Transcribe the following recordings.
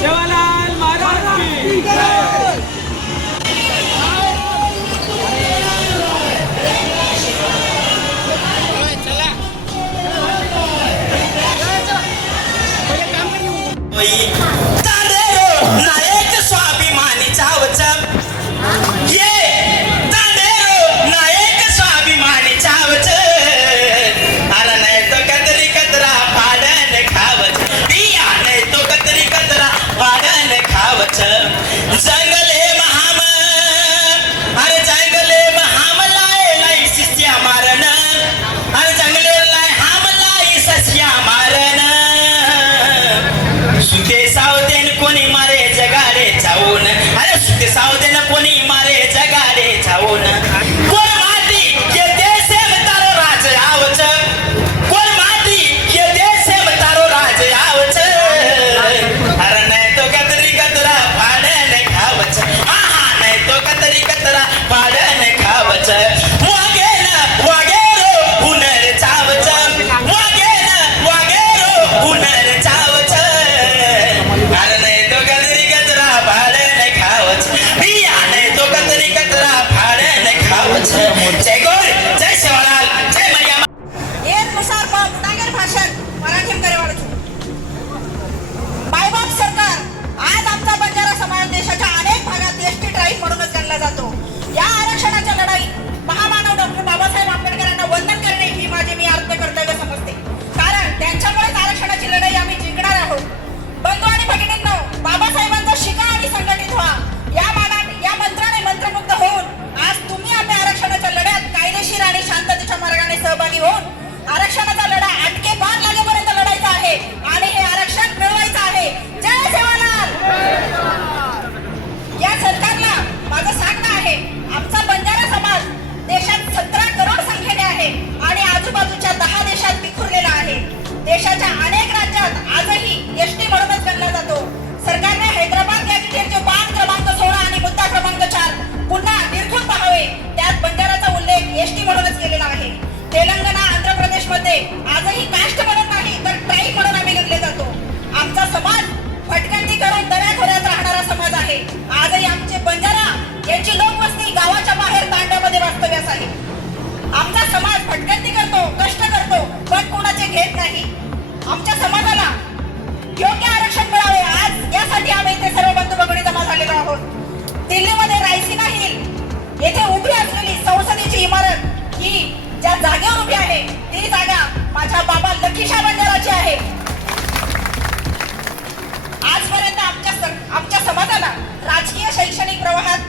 सेवालाल दिल्लीमध्ये रायसिना हिल येथे उभी असलेली संसदेची इमारत ही ज्या जागेवर उभी आहे ती जागा माझ्या बाबा लखीशा बंजाराची आहे. आजपर्यंत आमच्या आमच्या समाजाला राजकीय शैक्षणिक प्रवाहात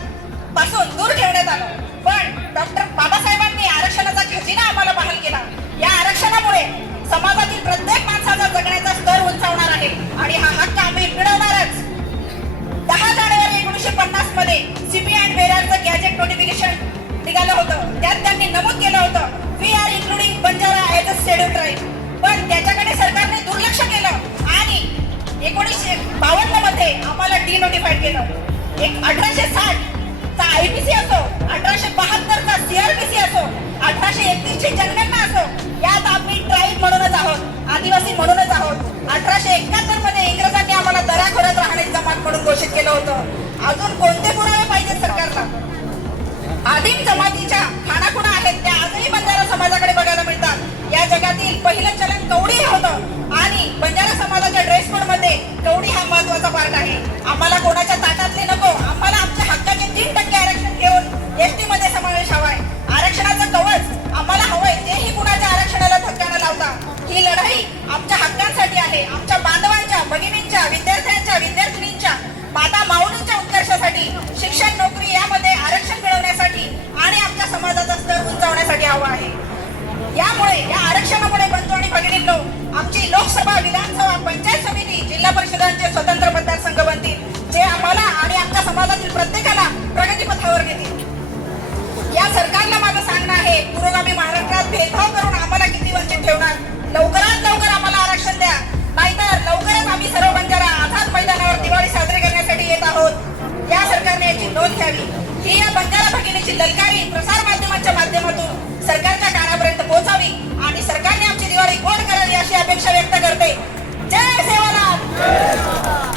पासून दूर ठेवण्यात आलं. पण डॉक्टर बाबासाहेबांनी आरक्षणाचा खजिना आम्हाला बहाल केला. या आरक्षणामुळे समाजातील प्रत्येक माणसाचा जगण्याचा स्तर उंचावणार आहे. आणि हा हक्क एकोणीसशे पन्नासमध्ये सीबी अँड बेरारचं गॅजेट नोटिफिकेशन निघालं होतं. त्यात त्यांनी नमूद केलं होतं we are including Banjara as a schedule tribe पण त्याच्याकडे सरकारने दुर्लक्ष केलं आणि एकोणीसशे बावन्नमध्ये आम्हाला डिनोटिफाईड केलं. एक अठराशे साठ चा आय पी सी असो अठराशे बहात्तर चा सी असो अठराशे एकतीस ची जनगणना असो यात आम्ही ट्राईब म्हणूनच आहोत आदिवासी म्हणूनच आहोत. अठराशे एकाहत्तरमध्ये इंग्रजांनी आम्हाला दराखोऱ्यात राहण्याची जमात म्हणून घोषित केलं होतं. अजून कोणते पुरावे पाहिजेत सरकारला? आदिम जमातीच्या खाणाखुणा आहेत त्या आजही बंजारा समाजाकडे बघायला मिळतात. या जगातील पहिलं चलन कवडी हे होतं. आणि बंजारा समाजाच्या ड्रेस कोडमध्ये कवडी हा महत्त्वाचा पार्ट आहे. आम्हाला कोणाच्या ताटातले नको आम्हाला आमच्या हक्काचे तीन टक्के आरक्षण घेऊन एसटी मध्ये समावेश हवाय. आरक्षणाचं कवच आम्हाला हवंय तेही कुणाच्या आरक्षणाला धक्का न लावता. ही लढाई आमच्या हक्कांसाठी आहे. आमच्या बांधवांच्या भगिनी लोकसभा विधानसभा पंचायत समिती जिल्हा परिषदांचे स्वतंत्र मतदारसंघ बनतील जे आम्हाला आणि आमच्या समाजातील प्रत्येकाला प्रगतीपथावर नेतील या सरकारला माझं सांगणं आहे पुरोगामी महाराष्ट्रात भेदभाव करून आम्हाला किती वंचित ठेवणार? लवकरात लवकर आम्हाला आरक्षण द्या. नाहीतर लवकरच आम्ही सर्व बंजारा आझाद मैदानावर दिवाळी साजरी करण्यासाठी येत आहोत. या सरकारने याची नोंद घ्यावी. ही या बंजारा भगिनीची ललकारी प्रसार माध्यमांच्या माध्यमातून सरकारच्या कानापर्यंत पोहोचावी आणि सरकारने आमची दिवाळी कोण अपेक्षा व्यक्त करते. जय सेवाला